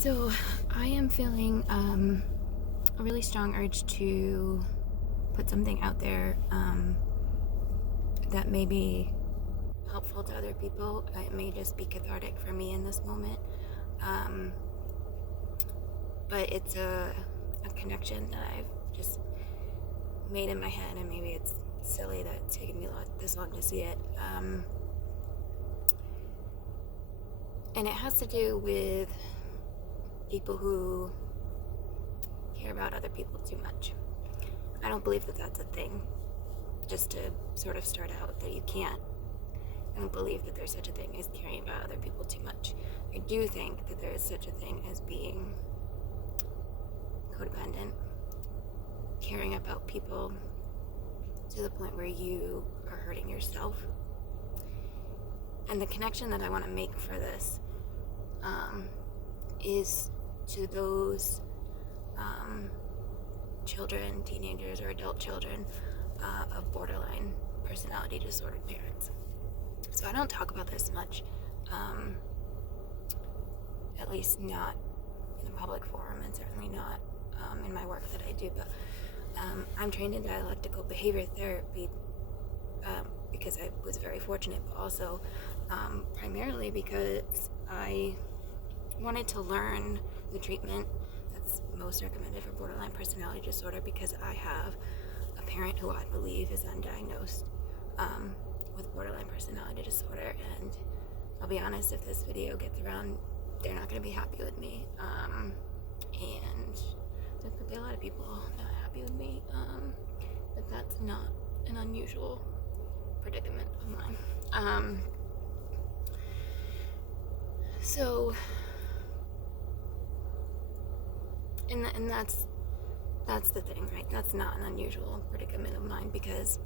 So I am feeling a really strong urge to put something out there that may be helpful to other people. It may just be cathartic for me in this moment. Um, but it's a connection that I've just made in my head, and maybe it's silly that it's taken me this long to see it. And it has to do with people who care about other people too much. I don't believe that that's a thing, just to sort of start out, that you can't. I don't believe that there's such a thing as caring about other people too much. I do think that there is such a thing as being codependent, caring about people to the point where you are hurting yourself. And the connection that I want to make for this is to those children, teenagers, or adult children of borderline personality disordered parents. So I don't talk about this much, at least not in a public forum, and certainly not in my work that I do, but I'm trained in dialectical behavior therapy because I was very fortunate, but also primarily because I wanted to learn the treatment that's most recommended for borderline personality disorder, because I have a parent who I believe is undiagnosed with borderline personality disorder. And I'll be honest, if this video gets around, they're not going to be happy with me, and there could be a lot of people not happy with me, but that's not an unusual predicament of mine. So and that's the thing, right? That's not an unusual predicament of mine, because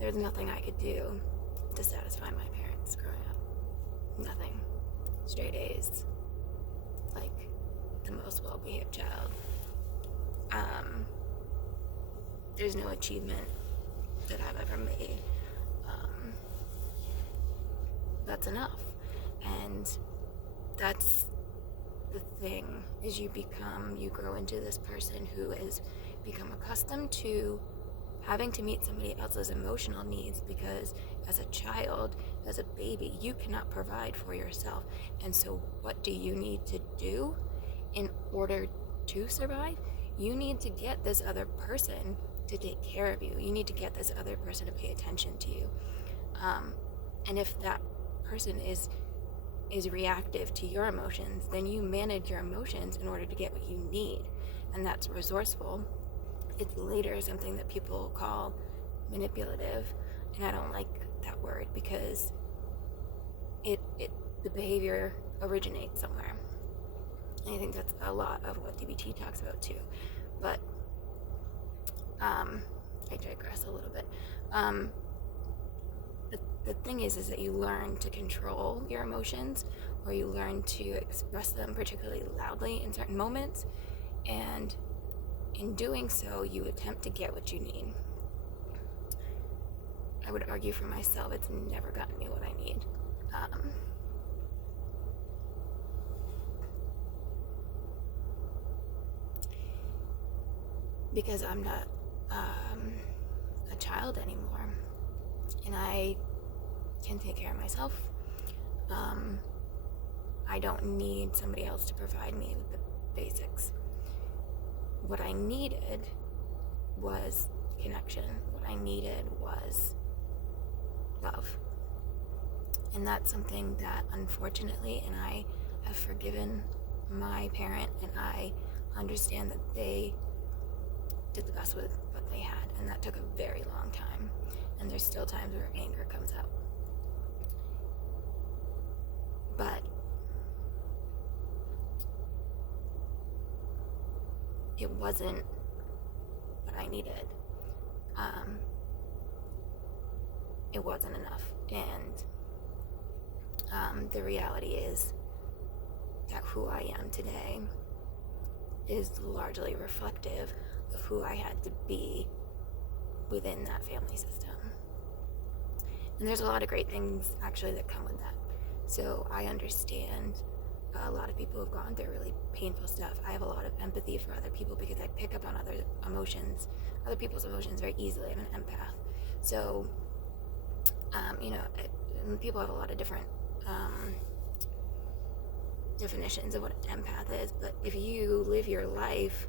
there's nothing I could do to satisfy my parents growing up. Nothing. Straight A's, like the most well-behaved child. There's no achievement that I've ever made that's enough. And that's the thing, is you grow into this person who has become accustomed to having to meet somebody else's emotional needs, because as a child, as a baby, you cannot provide for yourself. And so what do you need to do in order to survive? You need to get this other person to take care of you. You need to get this other person to pay attention to you. And if that person is reactive to your emotions, then you manage your emotions in order to get what you need. And that's resourceful. It's later something that people call manipulative, and I don't like that word, because the behavior originates somewhere. And I think that's a lot of what DBT talks about too. But I digress a little bit. The thing is that you learn to control your emotions, or you learn to express them particularly loudly in certain moments, and in doing so, you attempt to get what you need. I would argue for myself, it's never gotten me what I need. Because I'm not a child anymore, and I can take care of myself. I don't need somebody else to provide me with the basics. What I needed was connection. What I needed was love. And that's something that, unfortunately, and I have forgiven my parent, and I understand that they did the best with what they had, and that took a very long time. And there's still times where anger comes out. But it wasn't what I needed. It wasn't enough. And the reality is that who I am today is largely reflective of who I had to be within that family system. And there's a lot of great things actually that come with that. So I understand a lot of people have gone through really painful stuff. I have a lot of empathy for other people because I pick up on other people's emotions very easily. I'm an empath. So, and people have a lot of different definitions of what an empath is, but if you live your life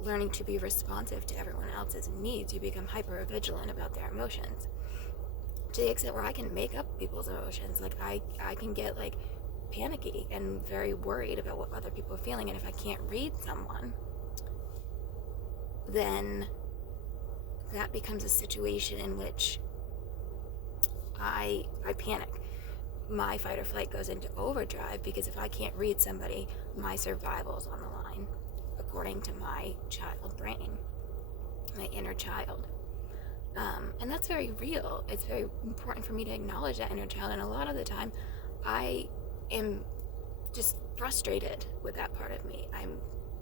learning to be responsive to everyone else's needs, you become hyper vigilant about their emotions, to the extent where I can make up people's emotions. Like I can get like panicky and very worried about what other people are feeling, and if I can't read someone, then that becomes a situation in which I panic. My fight or flight goes into overdrive, because if I can't read somebody, my survival's on the line, according to my child brain, my inner child. And that's very real. It's very important for me to acknowledge that inner child, and a lot of the time I am just frustrated with that part of me. I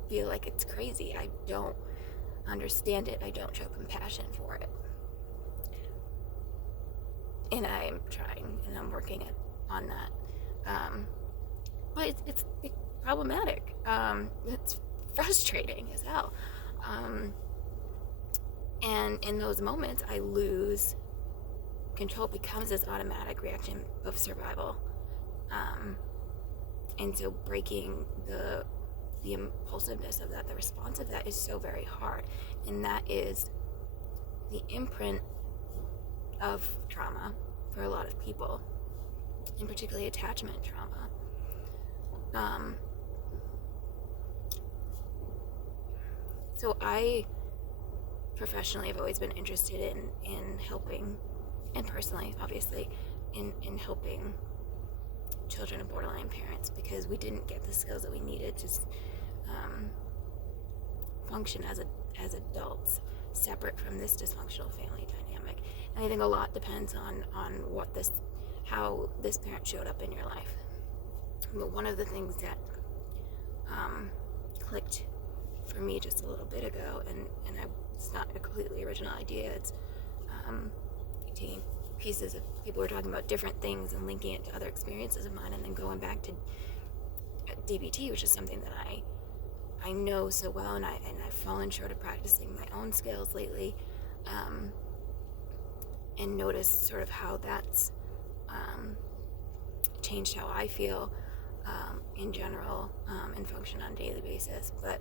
feel like it's crazy. I don't understand it. I don't show compassion for it. And I'm trying, and I'm working on that. But it's problematic. It's frustrating as hell. And in those moments, I lose control. It becomes this automatic reaction of survival. And so breaking the impulsiveness of that, the response of that, is so very hard. And that is the imprint of trauma for a lot of people, and particularly attachment trauma. So I professionally have always been interested in helping, and personally, obviously, in helping children of borderline parents, because we didn't get the skills that we needed to function as adults separate from this dysfunctional family dynamic. And I think a lot depends on how this parent showed up in your life. But one of the things that clicked for me just a little bit ago, and it's not a completely original idea, it's taking pieces of people were talking about different things and linking it to other experiences of mine, and then going back to DBT, which is something that I know so well, and I've fallen short of practicing my own skills lately, and noticed sort of how that's changed how I feel in general, and function on a daily basis. But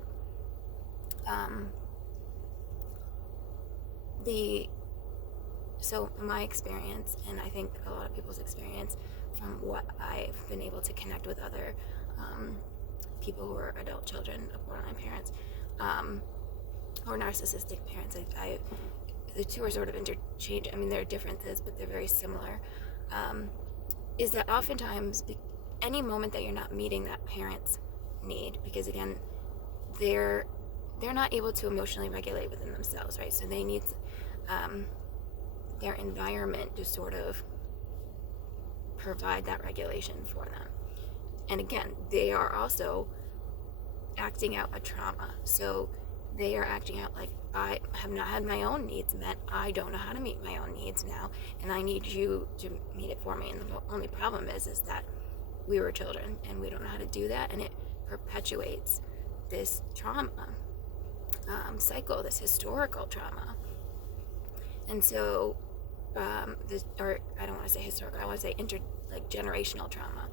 so my experience, and I think a lot of people's experience from what I've been able to connect with other people who are adult children of borderline parents, or narcissistic parents, the two are sort of interchangeable. I mean, there are differences, but they're very similar. Is that oftentimes any moment that you're not meeting that parent's need, because again, they're not able to emotionally regulate within themselves, right? So they need their environment to sort of provide that regulation for them. And again, they are also acting out a trauma. So they are acting out like, I have not had my own needs met. I don't know how to meet my own needs now, and I need you to meet it for me. And the only problem is that we were children and we don't know how to do that, and it perpetuates this trauma cycle, this historical trauma. And so, or I don't want to say historical, I want to say generational trauma.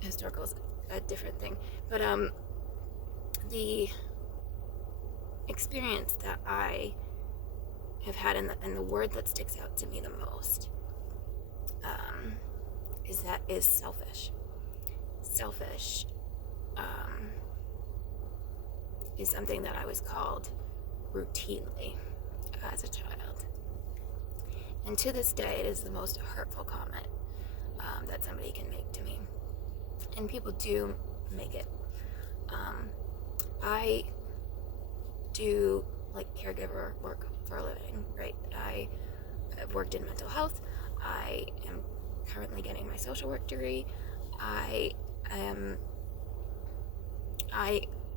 Historical is a different thing, but the experience that I have had, and the word that sticks out to me the most, is selfish. Selfish is something that I was called routinely as a child, and to this day, it is the most hurtful comment that somebody can make to me, and people do make it. I do caregiver work for a living, right? I have worked in mental health. I am currently getting my social work degree. I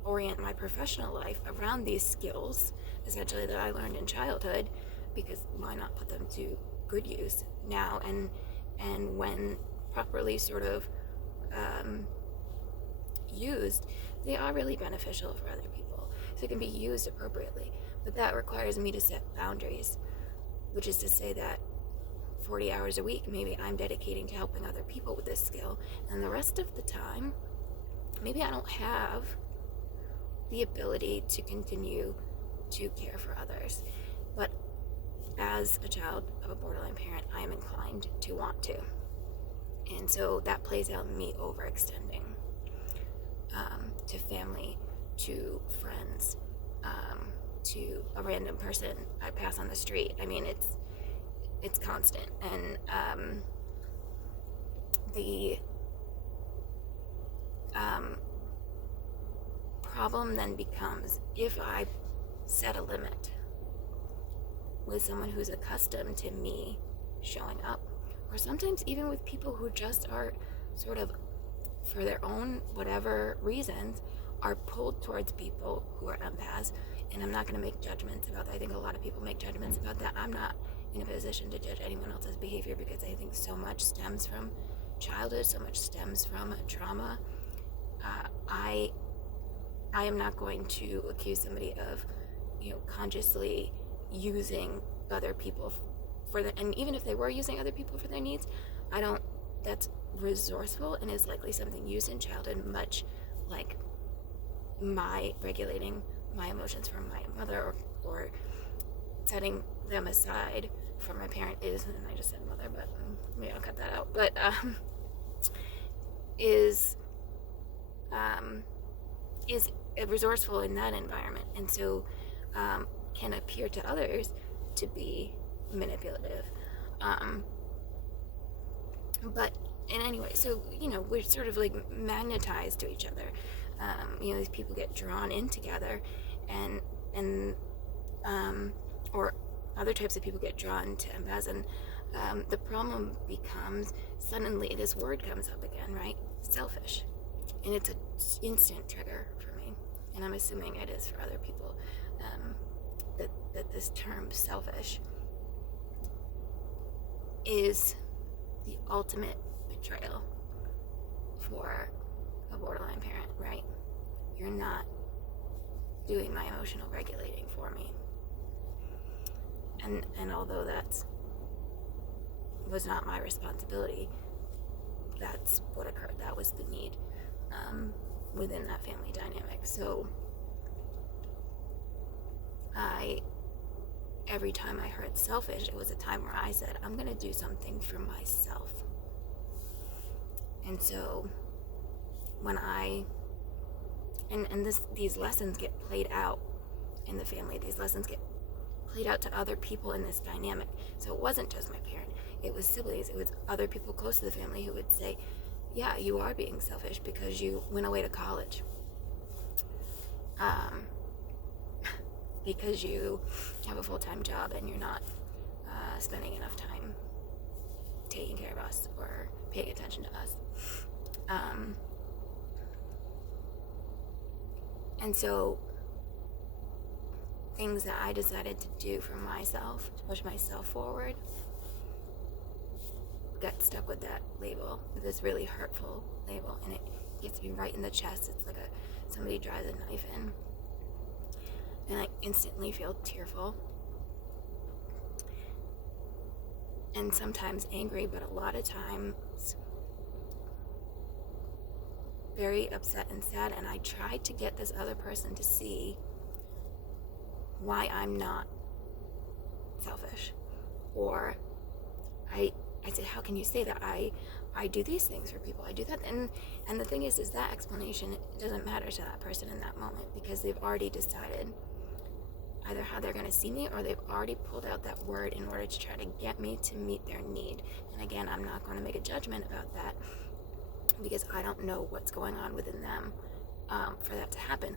orient my professional life around these skills, essentially, that I learned in childhood, because why not put them to good use now, and when properly sort of used, they are really beneficial for other people. So it can be used appropriately. But that requires me to set boundaries, which is to say that 40 hours a week, maybe I'm dedicating to helping other people with this skill. And the rest of the time, maybe I don't have the ability to continue to care for others. But as a child of a borderline parent, I am inclined to want to. And so that plays out in me overextending to family, to friends, to a random person I pass on the street. I mean, it's constant. And the problem then becomes, if I set a limit with someone who's accustomed to me showing up, or sometimes even with people who just are sort of, for their own whatever reasons, are pulled towards people who are empaths. And I'm not going to make judgments about that. I think a lot of people make judgments about that. I'm not in a position to judge anyone else's behavior, because I think so much stems from childhood, so much stems from trauma. I am not going to accuse somebody of, consciously using other people and even if they were using other people for their needs, that's resourceful and is likely something used in childhood, much like my regulating my emotions from my mother, or setting them aside from my parent is, and I just said mother, but maybe I'll cut that out, but is resourceful in that environment, and so can appear to others to be manipulative. But in any way, so we're sort of like magnetized to each other. These people get drawn in together, and or other types of people get drawn to empaths, and the problem becomes, suddenly this word comes up again, right? Selfish. And it's an instant trigger for me, and I'm assuming it is for other people, that this term selfish is the ultimate betrayal for a borderline parent, right? You're not doing my emotional regulating for me. And although that was not my responsibility, that's what occurred. That was the need within that family dynamic. So every time I heard selfish, it was a time where I said, I'm going to do something for myself. And so when these lessons get played out in the family, these lessons get played out to other people in this dynamic. So it wasn't just my parent, it was siblings, it was other people close to the family who would say, yeah, you are being selfish because you went away to college. Because you have a full-time job and you're not spending enough time taking care of us or paying attention to us. And so things that I decided to do for myself, to push myself forward, got stuck with that label, with this really hurtful label, and it gets me right in the chest. It's like somebody drives a knife in, and I instantly feel tearful, and sometimes angry, but a lot of times very upset and sad. And I tried to get this other person to see why I'm not selfish, or I said, how can you say that? I do these things for people, I do that, and the thing is that explanation, it doesn't matter to that person in that moment, because they've already decided either how they're going to see me, or they've already pulled out that word in order to try to get me to meet their need. And again, I'm not going to make a judgment about that, because I don't know what's going on within them for that to happen.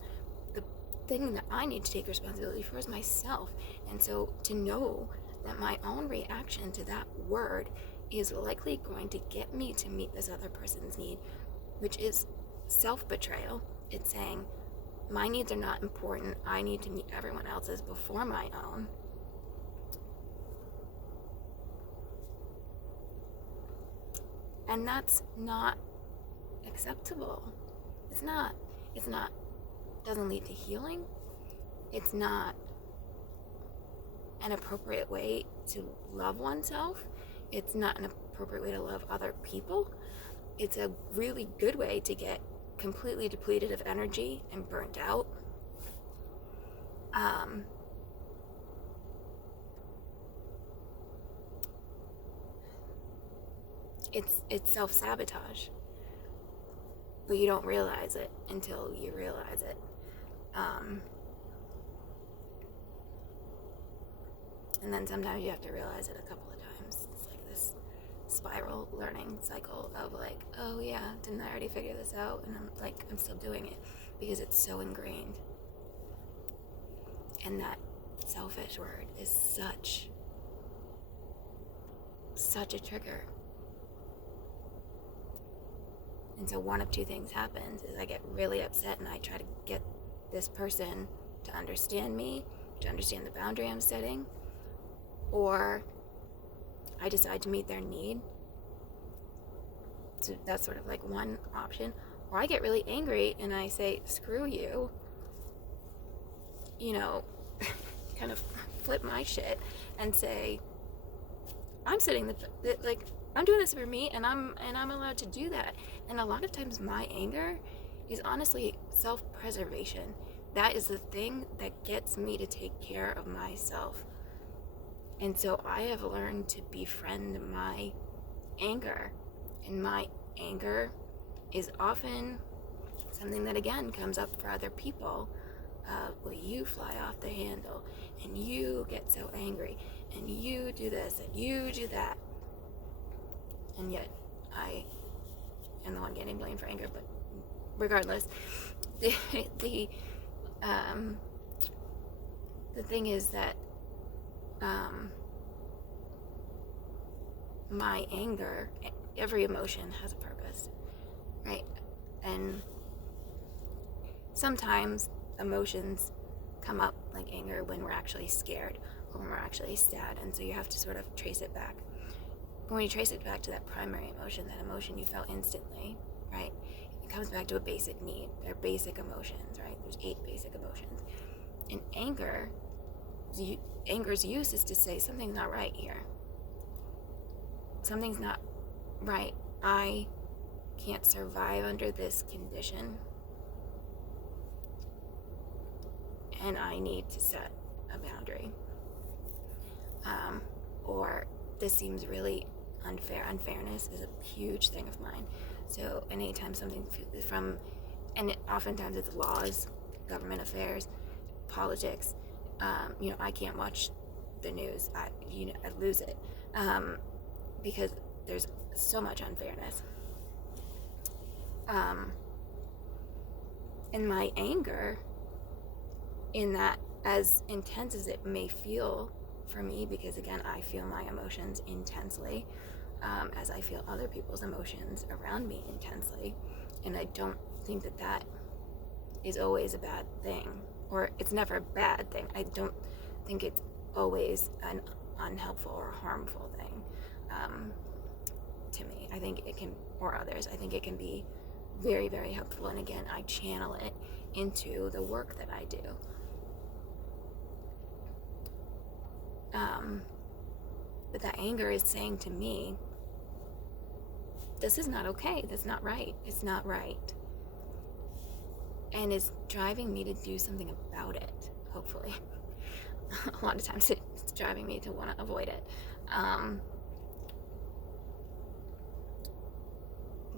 The thing that I need to take responsibility for is myself. And so to know that my own reaction to that word is likely going to get me to meet this other person's need, which is self-betrayal. It's saying, my needs are not important, I need to meet everyone else's before my own. And that's not acceptable. It's not, doesn't lead to healing. It's not an appropriate way to love oneself. It's not an appropriate way to love other people. It's a really good way to get completely depleted of energy and burnt out. It's self-sabotage, but you don't realize it until you realize it. And then sometimes you have to realize it a couple of times. It's like this spiral learning cycle of like, oh yeah, didn't I already figure this out? And I'm still doing it because it's so ingrained. And that selfish word is such a trigger. And so one of two things happens is I get really upset and I try to get this person to understand me, to understand the boundary I'm setting, or I decide to meet their need. So that's sort of like one option. Or I get really angry and I say, screw you, kind of flip my shit and say, I'm setting I'm doing this for me, and I'm allowed to do that. And a lot of times my anger is honestly self-preservation. That is the thing that gets me to take care of myself. And so I have learned to befriend my anger. And my anger is often something that, again, comes up for other people. Well, you fly off the handle, and you get so angry, and you do this, and you do that. And yet, I am the one getting blamed for anger, but regardless, the thing is that my anger, every emotion has a purpose, right? And sometimes emotions come up like anger when we're actually scared or when we're actually sad, and so you have to sort of trace it back. When you trace it back to that primary emotion, that emotion you felt instantly, right? It comes back to a basic need. They're basic emotions, right? There's 8 basic emotions. And anger's use is to say something's not right here. Something's not right. I can't survive under this condition. And I need to set a boundary. Or this seems really unfair. Unfairness is a huge thing of mine. So anytime something oftentimes it's laws, government affairs, politics, I can't watch the news. I lose it because there's so much unfairness. And my anger, in that, as intense as it may feel for me, because again, I feel my emotions intensely, as I feel other people's emotions around me intensely, and I don't think that is always a bad thing, or it's never a bad thing. I don't think it's always an unhelpful or harmful thing to me. I think it can, or others, I think it can be very, very helpful, and again, I channel it into the work that I do. But that anger is saying to me, this is not okay, that's not right, it's not right. And is driving me to do something about it, hopefully. A lot of times it's driving me to want to avoid it.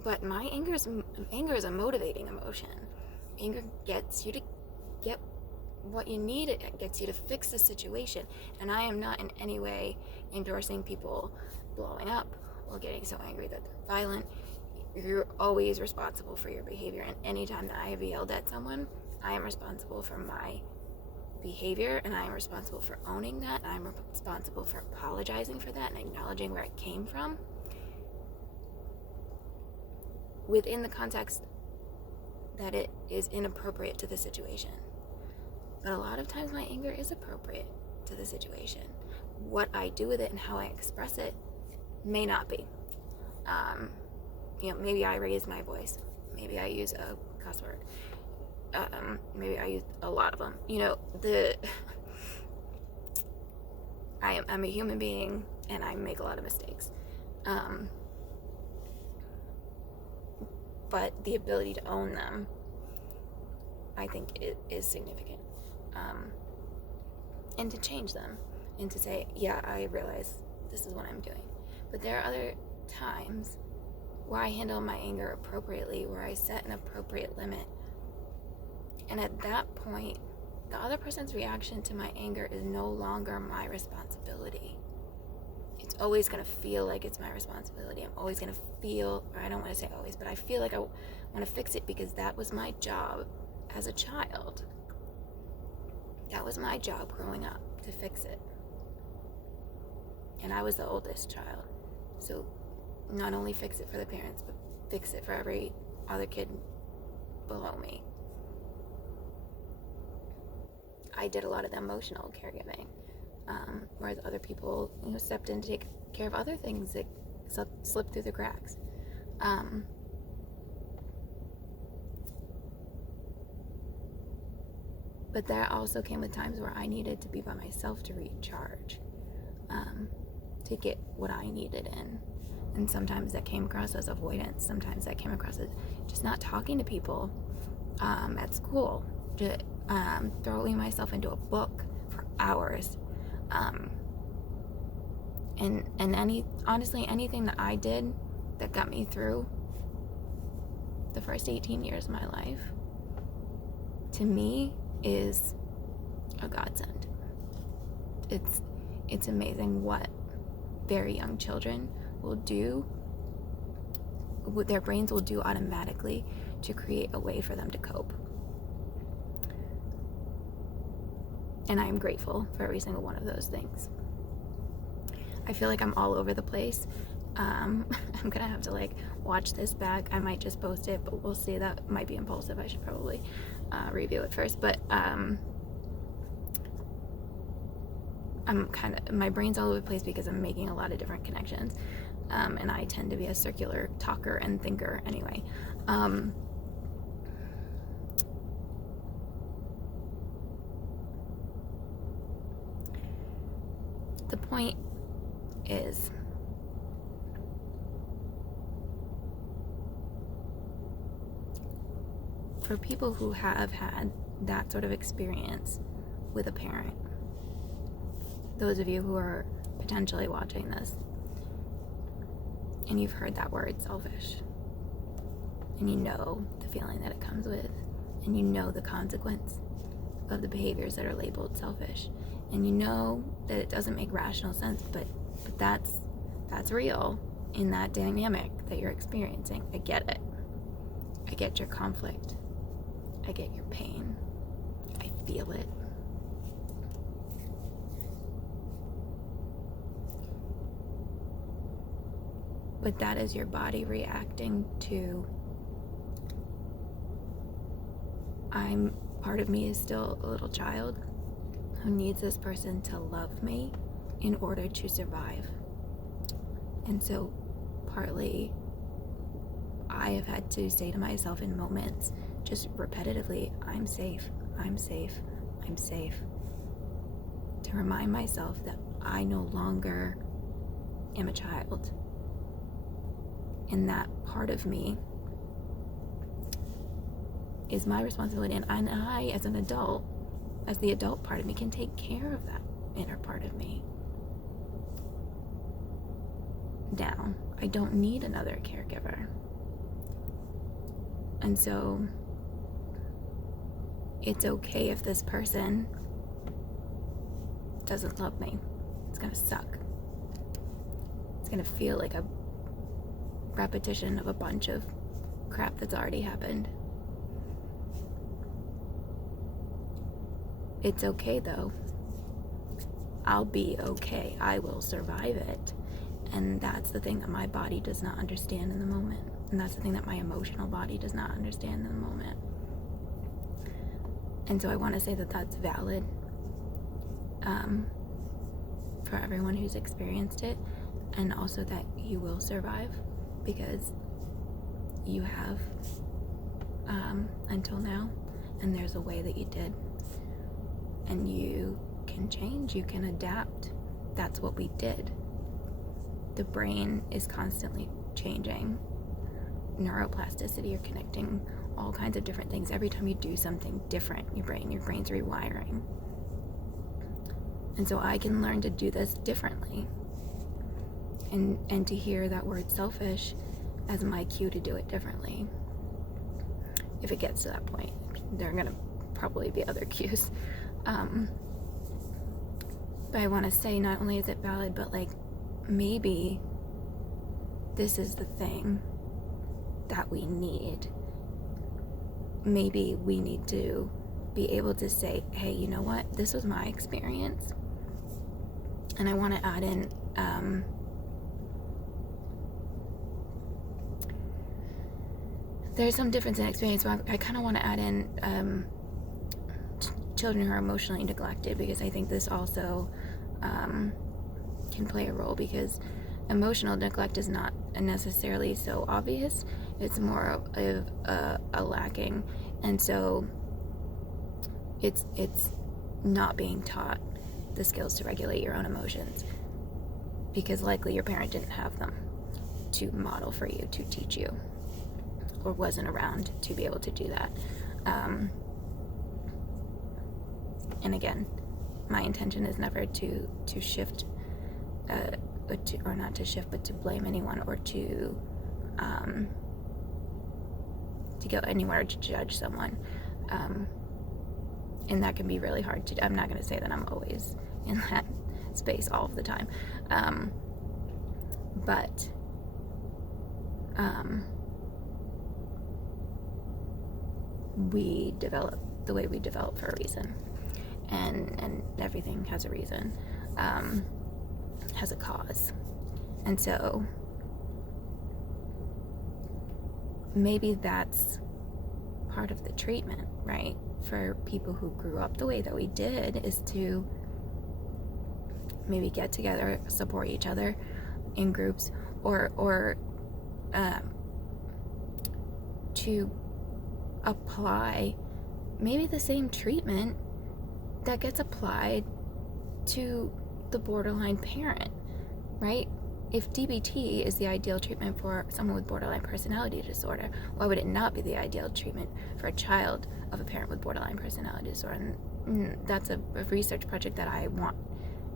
But my anger is a motivating emotion. Anger gets you to get what you need. It gets you to fix the situation. And I am not in any way endorsing people blowing up or getting so angry that they're violent. You're always responsible for your behavior. And anytime that I have yelled at someone, I am responsible for my behavior, and I am responsible for owning that. I'm responsible for apologizing for that and acknowledging where it came from within the context that it is inappropriate to the situation. But a lot of times my anger is appropriate to the situation. What I do with it and how I express it may not be. Maybe I raise my voice. Maybe I use a cuss word. Maybe I use a lot of them. I'm a human being and I make a lot of mistakes. But the ability to own them, I think it is significant. And to change them and to say, yeah, I realize this is what I'm doing. But there are other times where I handle my anger appropriately, where I set an appropriate limit. And at that point, the other person's reaction to my anger is no longer my responsibility. It's always going to feel like it's my responsibility. I'm always going to feel, or I don't want to say always, but I feel like I want to fix it because that was my job as a child. That was my job growing up, to fix it. And I was the oldest child. So not only fix it for the parents, but fix it for every other kid below me. I did a lot of the emotional caregiving, whereas other people, stepped in to take care of other things that slipped through the cracks. But that also came with times where I needed to be by myself to recharge, to get what I needed in. And sometimes that came across as avoidance. Sometimes that came across as just not talking to people at school, just throwing myself into a book for hours. And honestly, anything that I did that got me through the first 18 years of my life, to me, is a godsend. It's amazing what very young children will do, what their brains will do automatically to create a way for them to cope. And I am grateful for every single one of those things. I feel like I'm all over the place. I'm gonna have to watch this back. I might just post it, but we'll see. That might be impulsive. I should probably review it first. But my brain's all over the place because I'm making a lot of different connections. And I tend to be a circular talker and thinker anyway. The point is, for people who have had that sort of experience with a parent, those of you who are potentially watching this, and you've heard that word selfish, and you know the feeling that it comes with, and you know the consequence of the behaviors that are labeled selfish, and you know that it doesn't make rational sense, but that's real in that dynamic that you're experiencing. I get it. I get your conflict. I get your pain. I feel it. But that is your body reacting to, part of me is still a little child who needs this person to love me in order to survive. And so partly I have had to say to myself in moments, just repetitively, I'm safe, I'm safe, I'm safe, to remind myself that I no longer am a child. And that part of me is my responsibility, and I, as an adult, as the adult part of me, can take care of that inner part of me. Now, I don't need another caregiver. And so, it's okay if this person doesn't love me. It's gonna suck. It's gonna feel like a repetition of a bunch of crap that's already happened. It's okay though. I'll be okay. I will survive it. And that's the thing that my body does not understand in the moment. And that's the thing that my emotional body does not understand in the moment. And so I want to say that that's valid for everyone who's experienced it, and also that you will survive because you have until now, and there's a way that you did, and you can change, you can adapt. That's what we did. The brain is constantly changing. Neuroplasticity, you're connecting all kinds of different things. Every time you do something different, your brain's rewiring. And so I can learn to do this differently. And to hear that word selfish as my cue to do it differently. If it gets to that point, there are going to probably be other cues. But I want to say, not only is it valid, but like, maybe this is the thing that we need. Maybe we need to be able to say, hey, you know what? This was my experience. And I want to add in, there's some difference in experience, but I kind of want to add in children who are emotionally neglected, because I think this also can play a role, because emotional neglect is not necessarily so obvious. It's more of a lacking, and so it's not being taught the skills to regulate your own emotions, because likely your parent didn't have them to model for you, to teach you, or wasn't around to be able to do that. And again, my intention is never to shift, or not to shift, but to blame anyone, or to go anywhere to judge someone. And that can be really hard to do. I'm not going to say that I'm always in that space all of the time. But we develop the way we develop for a reason. And everything has a reason, has a cause. And so maybe that's part of the treatment, right? For people who grew up the way that we did, is to maybe get together, support each other in groups, or to apply maybe the same treatment that gets applied to the borderline parent, right? If DBT is the ideal treatment for someone with borderline personality disorder, why would it not be the ideal treatment for a child of a parent with borderline personality disorder? And that's a research project that I want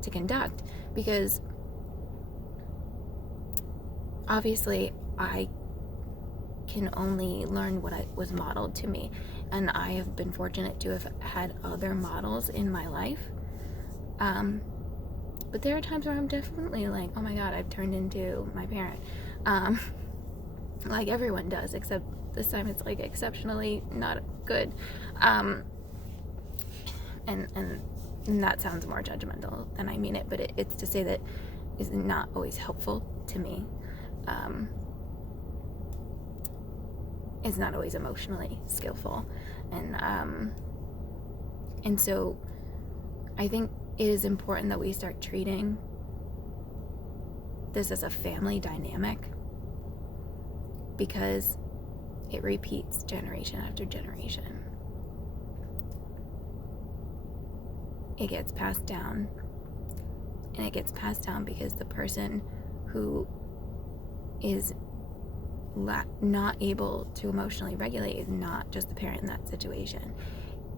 to conduct, because obviously I can only learn what was modeled to me, and I have been fortunate to have had other models in my life. But there are times where I'm definitely like, oh my God, I've turned into my parent. Like everyone does, except this time it's like exceptionally not good. And that sounds more judgmental than I mean it, but it's to say that is not always helpful to me. It's not always emotionally skillful. And so I think it is important that we start treating this as a family dynamic, because it repeats generation after generation. It gets passed down, and it gets passed down because the person who is not able to emotionally regulate is not just the parent in that situation.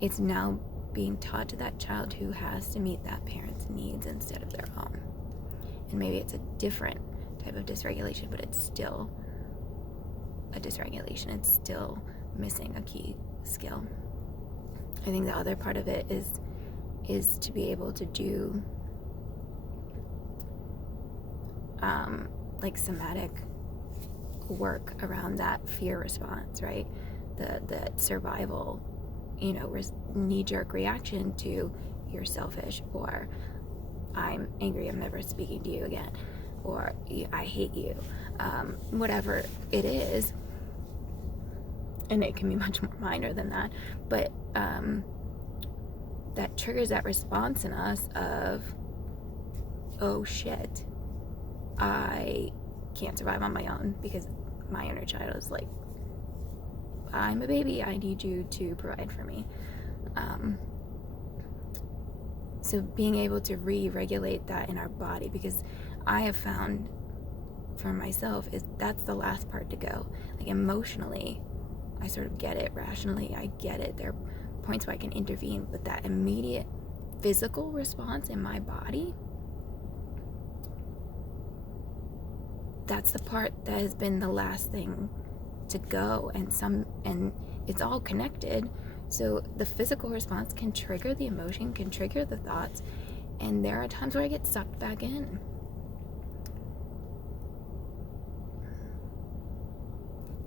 It's now being taught to that child who has to meet that parent's needs instead of their own. And maybe it's a different type of dysregulation, but it's still a dysregulation. It's still missing a key skill. I think the other part of it is to be able to do like somatic work around that fear response, right? The survival, knee-jerk reaction to you're selfish, or I'm angry, I'm never speaking to you again, or I hate you, whatever it is. And it can be much more minor than that, but that triggers that response in us of, oh shit, I can't survive on my own, because my inner child is like, I'm a baby, I need you to provide for me. So being able to re-regulate that in our body, because I have found for myself is that's the last part to go. Like emotionally, I sort of get it. Rationally, I get it. There are points where I can intervene, but that immediate physical response in my body, that's the part that has been the last thing to go. And it's all connected. So the physical response can trigger the emotion, can trigger the thoughts, and there are times where I get sucked back in.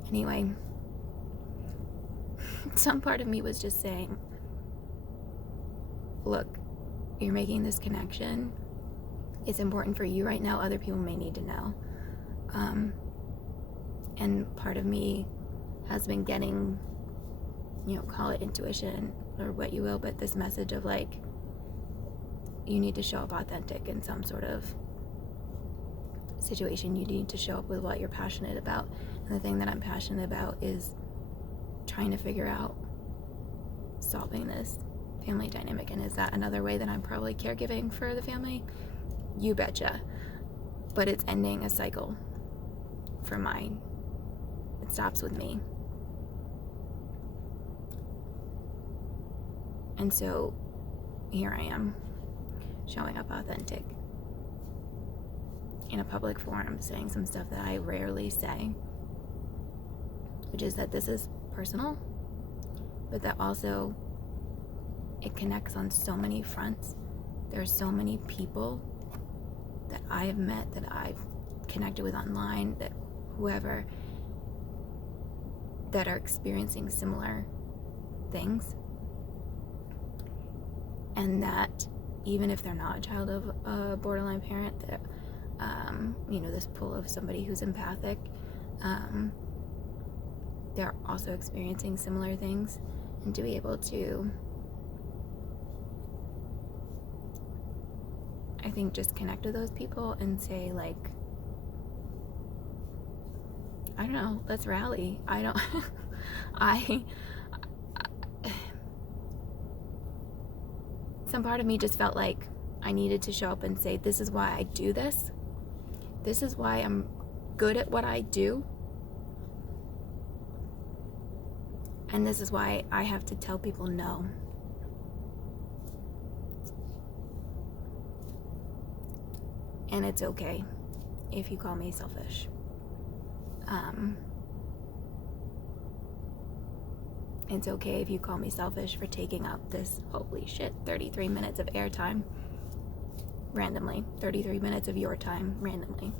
Anyway, some part of me was just saying, look, you're making this connection. It's important for you right now. Other people may need to know. And part of me has been getting, call it intuition or what you will, but this message of like, you need to show up authentic in some sort of situation. You need to show up with what you're passionate about. And the thing that I'm passionate about is trying to figure out solving this family dynamic. And is that another way that I'm probably caregiving for the family? You betcha. But it's ending a cycle for mine. It stops with me. And so here I am, showing up authentic in a public forum, saying some stuff that I rarely say, which is that this is personal, but that also it connects on so many fronts. There are so many people that I have met, that I've connected with online, that whoever, that are experiencing similar things. And that even if they're not a child of a borderline parent, that, this pull of somebody who's empathic, they're also experiencing similar things. And to be able to, I think, just connect with those people and say, like, I don't know, let's rally. Some part of me just felt like I needed to show up and say, this is why I do this. This is why I'm good at what I do. And this is why I have to tell people no. And it's okay if you call me selfish. It's okay if you call me selfish for taking up this, holy shit, 33 minutes of airtime randomly. 33 minutes of your time randomly.